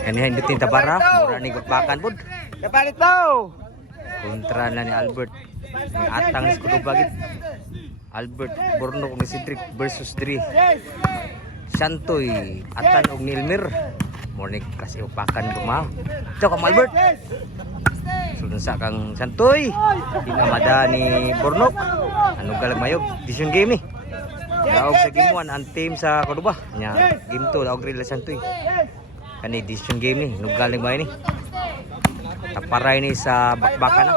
Kaniya hindi tintabara, mura ni bakbakan pod. Kontra na ni Albert. Ni atang ni Skudubagit. Albert Bornok ni Cedric versus 3. Santoy, Atan og Nilmir. Morning kasi upakan guma. Ito kam Albert. Sunod sa kang Santoy. Dinamada ni Bornok. Ano galag mayog? Decision game ni. Daog sa game 1 ang team sa Cordoba. Nya game 2 daog rila Santoy. Kani decision game ni. Nugaling ba ni? Taparay ni sa bakbakan na.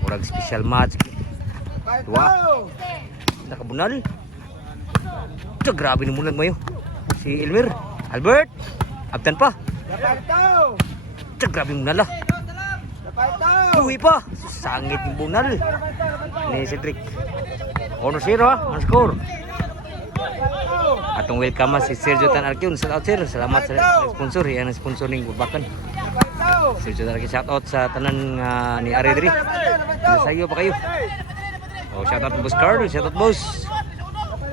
Murag special match. Dua. Nakabunal. Ito, grabe ni mulan mo yun. Si Elmer. Albert. Abtan pa. Ito, grabe munal ah. Tuwi pa. Sangit yung bunal. Ni Cedric. 1-0 ah. Ang score. Atong welcome si Sergio Tan Arquion. Shout out sir. Salamat sa sponsor. Yan ang sponsor ng Bakan. Sergio Tan Arquion. Shout out sa tanan ni Aredri. Sayo pa kayo. Oh, shout out boss Carl. Shout out boss.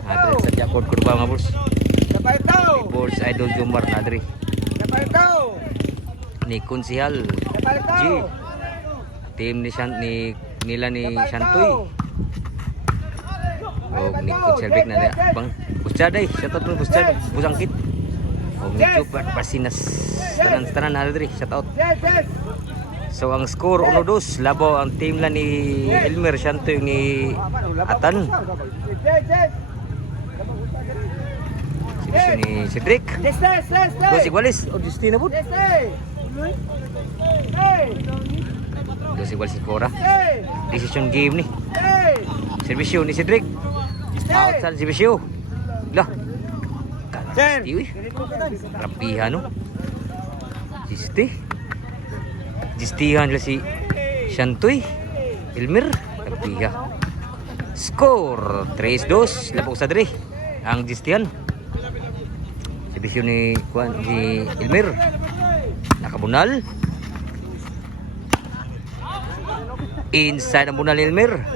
Adri sa Jakod Kurba mga boss. Boss Idol Jumar Adri. Ni Konsihal G. Team ni nila ni Santoy. Oh, ni Konsihal Bek na bang Busjaday. Shout out mo Busjad. Busangkit. Oh, ni Chupat Pasinas. Tanan Adri. Shout out. So ang score 1-2 labaw ang team la ni Elmer Santoy ni Atan. Sibisyo ni Cedric. Dos iguales o Justina bud. Dos iguales si Cora. Decision game ni. Sibisyo ni Cedric. Outside Sibisyo. Lah. Iwi. Rapihan no. Jistihan si Santoy Elmer Rapiha. Score 3-2 labog sa dre ang Jistihan. Sibisyo ni Elmer nakabunal inside ang bunal ni Elmer.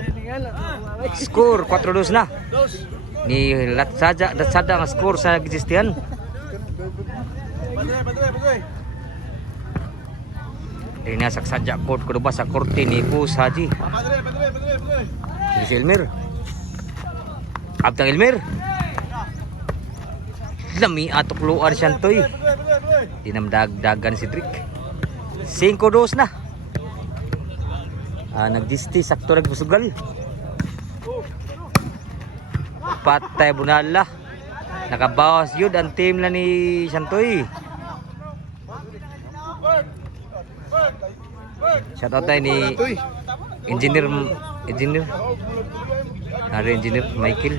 Score 4-2 na ni Latsada ang score sa Jistihan. Dinasak saja court ko ba sa korte ni Pus Haji. Si Elmer. Abtang Elmer. Lami atok luar Santoy. Dinamdagdagan si Cedric. 5-2 na. Nagdisti sakto nagbusugal. Patay bunala. Nakabawas yun ang team na ni Santoy. Shout out tayo ni engineer Michael.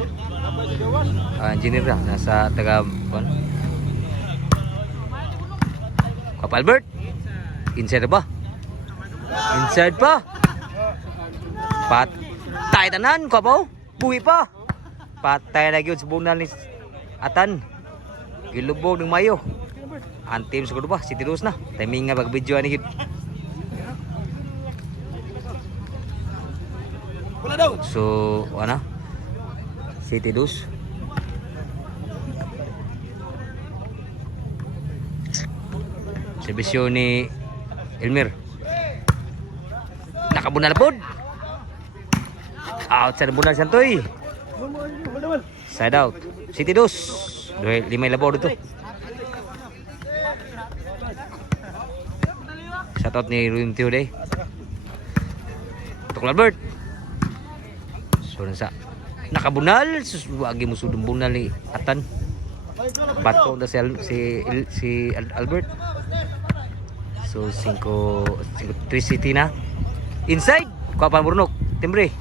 Engineer na nasa taga Kap Albert. Inside ba? Inside pa. Patay tanan ko ba? Buhi pa. Patay na gyud sa bunal ni Atan. Gilubog ng mayo. Ang team sa Cordoba, City Rose na. Timing nga pag-video ni gyud. So, ano? City Rose. Servisyo ni Elmer. Nakabunal pod. Outside bunal Santoy. Side out. City Rose. 5 labaw dito. Shoutout ni Ruim Teo day. Tukol Albert. So sa nakabunal, suswagi mo sudong bunal ni Atan. Bato na si Albert. So 3 City na. Inside, Kapan Burnok, timbre.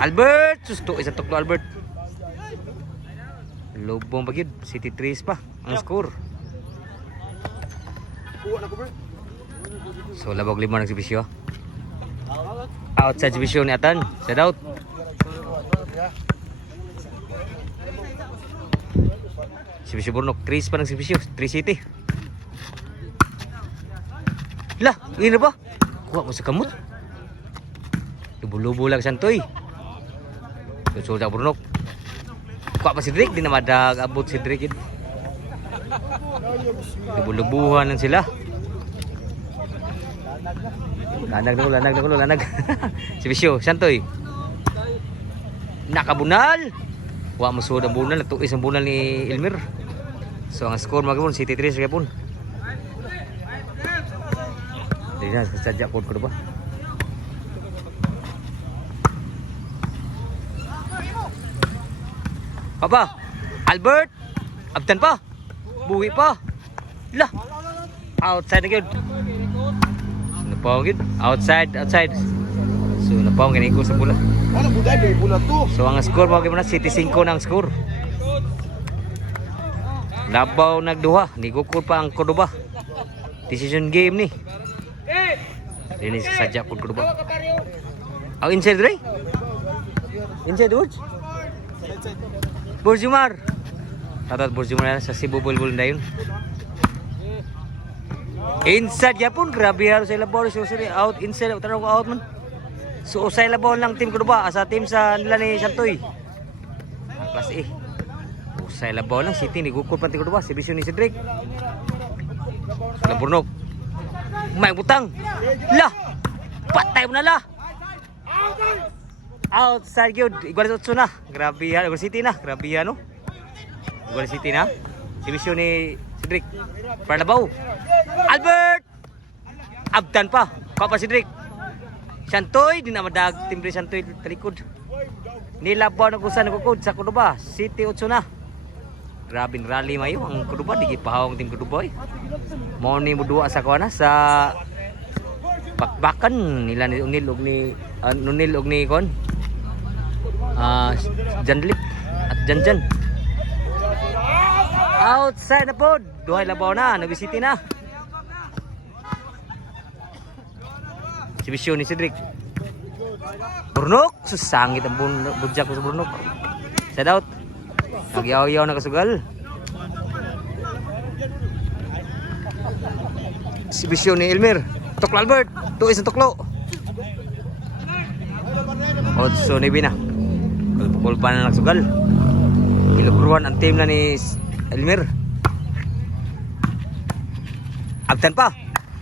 Albert, susto isa tuklo Albert. Lobong bagid, City 3 pa ang score. So labog 5 ng sibisyo. Outside sibisyo ni Atan, set out. Sibisyo Burnok, 3 pa ng sibisyo, 3 City. Lah, ini ba? Kuha mo sa kamot. Lubo-lubo lang Santoy. Susulta Burnok. Kuha pa si Drake, di na madag abot si Drake. Lubulubuhan lang sila. Lanag. Si Bisyo, Santoy. Nakabunal. Wa mo sud ang bunal, natuis ang bunal ni Elmer. So ang score mga kapon, City 3 kapon. Dili na sadya ko ba? Papa, Albert, abtan pa. Buwi pa. Lah. Outside na gyud. Napaw gyud. Outside. So napaw kini ko sa bola. Ano buday kay bola to? So ang score mga kapon, City 5 na ang score. Labaw nagduha, ni gukul pa ang Cordoba. Decision game ni. Ini saja pun Cordoba. Inside Ray? Inside Woods? Borjumar. Tatat Borjumar sa Cebu Bulbul na yun. Inside yapon, grabe harus sa labaw. So sorry, out, inside, tanong ko out man. So usay labaw lang team Cordoba sa team sa nila ni Santoy. Class A. Usay labaw lang, City ni gukul pa team Cordoba, si Bisyo ni Cedric. Burnok. May butang. Lah. Patay mo na lah. Outside yun. Igual sa na. Grabe yan. Igual City na. Grabe yan no. Igual City na. Si Bisyo ni Cedric. Parlabaw. Albert. Abdan pa. Papa Cedric. Santoy. Di na madag. Timbre Santoy talikod. Nilabaw na kusa na kukod sa Cordoba. City 8 na. Grabing rally mayo ang Cordoba. Di kipahawang team Cordoba eh. Morning mo duwa sa kuana sa bakbakan nila ni Unil og ni Nunil og ni kon Janlip at Janjan. Outside na pod, duhay labaw na, nag-city na. Si Bisyo ni Cedric. Burnok, susangit ang budyak ko sa Burnok. Side out. Nagyaw-yaw na kasugal. Si Bisyo ni Elmer. Toklo Albert. Tuis ang toklo. Otso ni Bina. Kulpa na nagsugal. Kilugruan ang team na ni Elmer. Abtan pa.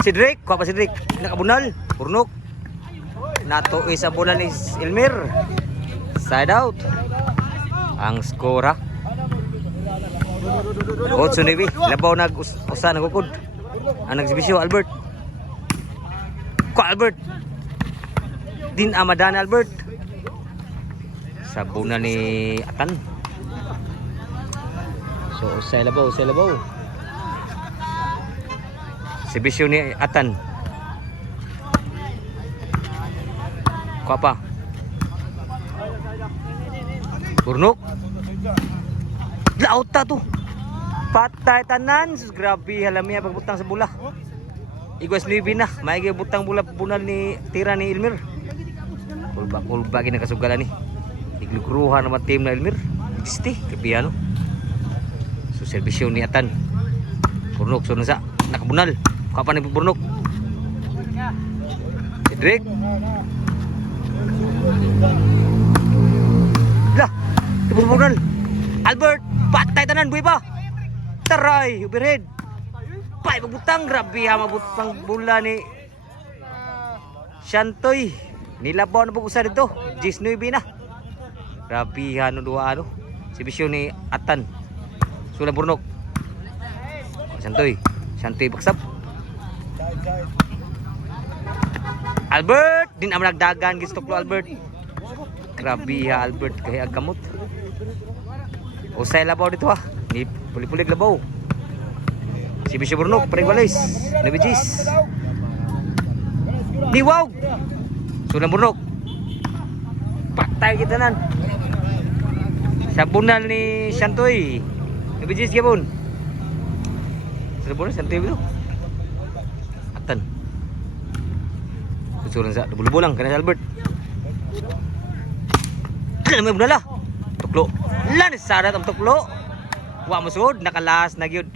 Cedric. Kuha pa Cedric. Nakabunal. Burnok. Natuis ang bunal ni Elmer. Side out. Ang skora. Otso ni Bina. Labaw nag-usa nagukod. Ang nagsibisyo Albert. Ko Albert. Din Amadan Albert. Sabuna ni Atan. So usay labaw. Sibisyo ni Atan. Ko apa? Burnok. Lauta to. Patay tanan. Grabe halamiya pagbutang sa bola. Igwas libi na. May butang bola bunal ni tira ni Elmer. Kulba gina kasugalan ni. Iglugruhan naman team na Elmer. Gisti kapiano. So serbisyo ni Atan. Burnok sunod sa nakabunal. Kapan ni Burnok? Cedric. Lah, bunal. Albert, patay tanan buhay pa. Taray, overhead. Pay magbutang, grabe ha mabutang bola ni Santoy. Nilabaw na po usa dito. 19 na. Grabe ha no duwa ano. Si Bisyo ni Atan. Sula Burnok. Santoy baksab. Albert, din ang nagdagan gistok lo Albert. Grabe ha Albert kay agamot. Usay labaw dito ha. Ni puli-pulig labaw. Si Bisyo Burnok, paring walis. Nabijis. Diwag. Sulang Burnok. Patay kita nan. Sa bunal ni Santoy. Nabijis yapon. Sulang Burnok, Santoy dito. Atan. Susulan sa bulu-bulang kana sa Albert. Ano may bunala? Tuklo. Lanis sadat ang tuklo. Wa musud nakalas na gyud.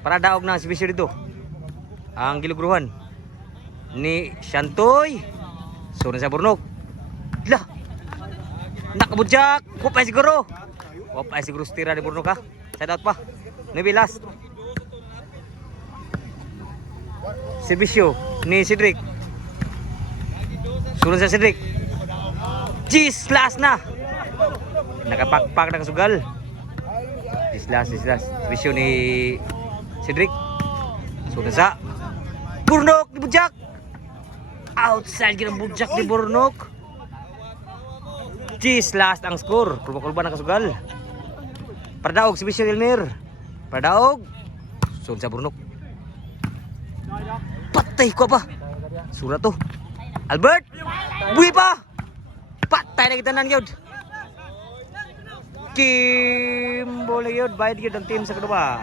Para daog na si Bisyo dito. Ang gilugruhan ni Santoy. Sunod sa Burnok. Lah. Nakabudyak. Wapay siguro. Wapay siguro tira ni Burnok ha. Side out pa. Maybe last. Servisyo ni Cedric. Sunod sa Cedric. Jeez, last na. Nakapakpak na kasugal. This last. Servisyo ni Cedric. Sunod sa Burnok ni Bujak. Outside ng Bujak ni Burnok. Jeez, last ang score. Kulba na kasugal. Pardaog si Bishop Elmer. Pardaog. Sunod sa Burnok. Patay ko ba? Sura to. Albert. Buhi pa. Patay na kita nang yun. Kim boleh yun. Bayad yun ang team sa kedua.